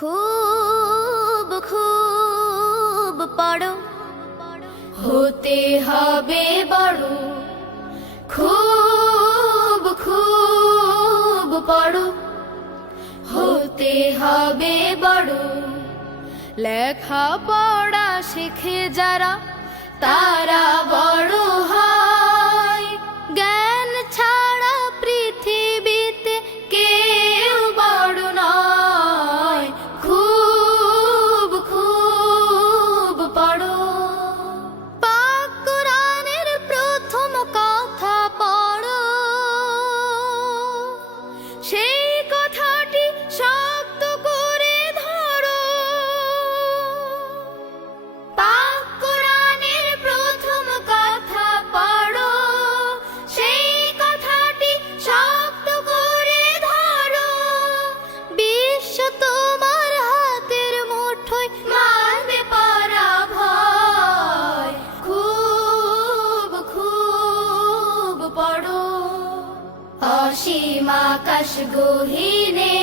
খুব খুব পড়ো, হতে হবে বড়। খুব খুব পড়ো, হতে হবে বড়। লেখা পড়া শিখে যারা তারা বড় হয়। জ্ঞান ছাড়া পৃথিবীতে কেউ বড় নয়। খুব খুব পড়ো, পাক কোরআনের প্রথম কথা পড়ো। সেই কথাটি শক্ত করে ধরো। পাক কোরআনের প্রথম কথা পড়ো, সেই কথাটি শক্ত করে ধরো। বিশ্ব তোমার হাতের মুঠোয়, মারবে পরাভয়। খুব খুব পড়ো, অসীম আকাশ গহীনে